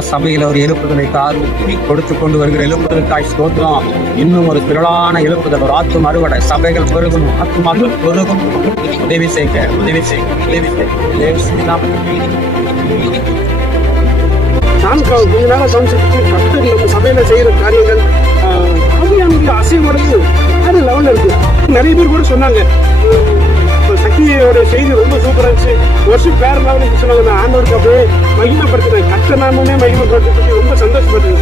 சபையில் ஒரு எழுப்புதலை தார் கொடுத்து கொண்டு வருகிற எழுப்புதலுக்காய் ஸ்தோத்திரம். இன்னும் ஒரு திரளான எழுப்புதல் ஒரு ஆத்தும் அறுவடை சபைகள் பெருகும் ஆத்துமாக்கள் பெருகும். உதவி செய்க உதவி செய்க உதவி செய்க. உதவி செய்யலாம் நான் க- கொஞ்ச நேரம் கவனிச்சிட்டு கத்தர் நம்ம சபையில செய்யற காரியங்கள் ஆஹ், ஆவியானவருடைய அசைவடைந்து வேற லெவல்ல நிறைய பேர் கூட சொன்னாங்க. உம், இப்ப சக்தியோட செய்தி ரொம்ப சூப்பராக இருந்துச்சு. வருஷம் வேற லெவலுக்கு சொன்னாங்க நான் ஆண்டவருக்கு அப்படியே மகிமைப்படுத்தினேன் கத்த நாமே மகிமைப்படுத்தி ரொம்ப சந்தோஷப்பட்டேன்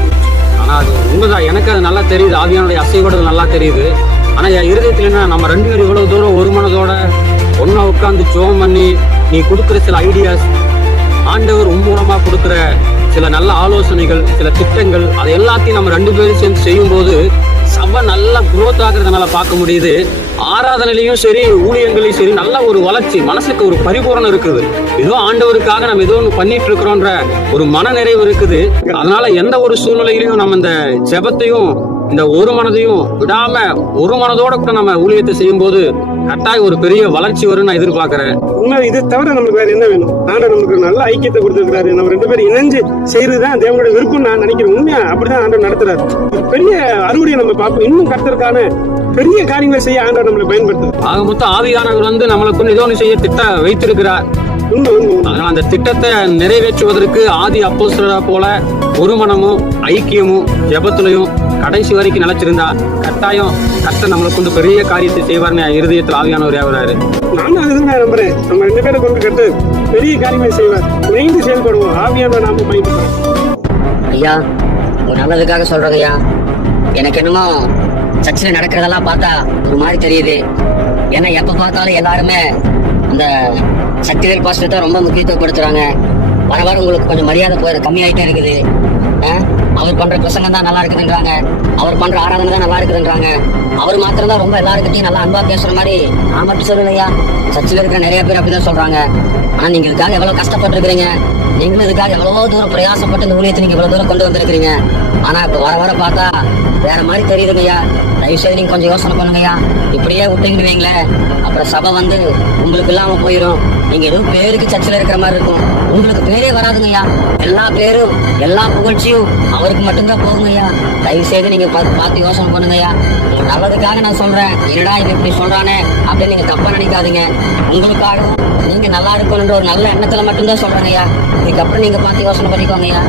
ஆனால் அது உண்மைதான் எனக்கு அது நல்லா தெரியுது? ஆவியானுடைய அசைவோடு நல்லா தெரியுது. ஆனால் என் இருதயத்தில் என்ன நம்ம ரெண்டு பேரும் இவ்வளோ தூரம் ஒரு மனதோட ஒன்றா உட்காந்து ஜோம் பண்ணி நீ கொடுக்குற சில ஐடியாஸ் ஆண்டவர் உன் கொடுக்குற சில நல்ல ஆலோசனைகள் சில திட்டங்கள் அது எல்லாத்தையும் நம்ம ரெண்டு பேரும் சேர்ந்து செய்யும்போது சபை நல்லா குரோத் ஆகிறதுனால பார்க்க முடியுது. ஆராதனையிலையும் சரி ஊழியங்களையும் சரி நல்ல ஒரு வளர்ச்சி மனசுக்கு ஒரு பரிபூரணம் இருக்குது. ஏதோ ஆண்டவருக்காக நம்ம ஏதோ ஒன்று பண்ணிட்டு இருக்கிறோன்ற ஒரு மன நிறைவு இருக்குது. அதனால எந்த ஒரு சூழ்நிலையிலையும் நம்ம இந்த ஜெபத்தையும் இந்த ஒரு மனதையும் விடாம ஒரு மனதோட கூட நம்ம ஊழியத்தை செய்யும்போது கட்டாயம் ஒரு பெரிய வளர்ச்சி வரும்னு நான் எதிர்பார்க்கிறேன். உண்மை இது தவிர நமக்கு வேற என்ன வேணும்? ஆண்டவர் நமக்கு நல்ல ஐக்கியத்தை கொடுத்துருக்காரு நம்ம ரெண்டு பேரும் இணைஞ்சு செய்யறதுதான் தேவனுடைய விருப்பம் நான் நினைக்கிறேன். உண்மையா? அப்படிதான் ஆண்டவர் நடத்துறாரு. பெரிய அறுவடையை நம்ம பார்ப்போம் இன்னும் கருத்தருக்கான பெரிய காரியங்களை செய்ய ஆண்டவர் நம்மளை பயன்படுத்துறாரு. ஆக மொத்தம் ஆவியானவர் வந்து நம்மளுக்கு ஏதோ ஒன்று செய்ய திட்டம் வைத்திருக்கிறார். அதனால அந்த திட்டத்தை நிறைவேற்றுவதற்கு ஆதி அப்போஸ்தலரை போல ஒரு மனமும் ஐக்கியமும் ஜெபத்திலையும் கடைசி வரைக்கும் நிலைச்சிருந்தா கட்டாயம் கஷ்டம் நம்மளை கொண்டு பெரிய காரியத்தை செய்வார்னு இருதயத்தில் ஆவியானவர் ஆகிறாரு நானும் அதுதான் நான் நம்புறேன். நம்ம ரெண்டு பேரை கொண்டு கட்டு பெரிய காரியங்களை செய்வார். இணைந்து செயல்படுவோம். ஆவியான நாம பயன்படுத்துறோம் ஐயா ஒரு நல்லதுக்காக சொல்றேங்க ஐயா. எனக்கு என்னமோ சர்ச்சில் நடக்கிறதெல்லாம் பார்த்தா ஒரு மாதிரி தெரியுது. ஏன்னா எப்ப பார்த்தாலும் எல்லாருமே அந்த சக்திவேல் பாஸ்டர் தான் ரொம்ப முக்கியத்துவம் கொடுத்துறாங்க வர வர உங்களுக்கு கொஞ்சம் மரியாதை போயிட கம்மியாயிட்டே இருக்குது. ஆ? அவர் பண்ற பிரசங்கம் தான் நல்லா இருக்குதுன்றாங்க. அவர் பண்ற ஆராதனை தான் நல்லா இருக்குதுன்றாங்க. அவர் மாத்திரம் தான் ரொம்ப எல்லாருக்கிட்டையும் நல்லா அன்பா பேசுற மாதிரி நான் மட்டும் சொல்லலையா? சர்ச்சில் இருக்கிற நிறைய பேர் அப்படிதான் சொல்றாங்க. ஆனா நீங்க இதுக்காக எவ்வளவு கஷ்டப்பட்டிருக்கிறீங்க? நீங்களும் இதுக்காக எவ்வளவோ தூரம் பிரயாசப்பட்டு இந்த ஊழியத்தை நீங்க இவ்வளவு தூரம் கொண்டு வந்திருக்கிறீங்க. ஆனா இப்ப வர வர பார்த்தா வேற மாதிரி தெரியுதுங்கய்யா. தயவு செய்து நீங்க கொஞ்சம் யோசனை பண்ணுங்கய்யா. இப்படியே விட்டுங்கிடுவீங்களே அப்புறம் சபை வந்து உங்களுக்கு இல்லாம போயிடும் நீங்க எதுவும் பேருக்கு சர்ச்சில் இருக்கிற மாதிரி இருக்கும். உங்களுக்கு பேரே வராதுங்கய்யா. எல்லா பேரும் எல்லா புகழ்ச்சியும் அவருக்கு மட்டும்தான் போகுங்கய்யா. தயவு செய்து நீங்க பார்த்து பார்த்து யோசனை பண்ணுங்கய்யா. நல்லதுக்காக நான் சொல்றேன். என்னடா இது இப்படி சொல்றானே அப்படின்னு நீங்க தப்பா நினைக்காதீங்க. உங்களுக்காகவும் நீங்க நல்லா இருக்கணுன்ற ஒரு நல்ல எண்ணத்துல மட்டும்தான் சொல்றேங்கய்யா. இதுக்கப்புறம் நீங்க பார்த்து யோசனை பண்ணிக்கோங்கய்யா.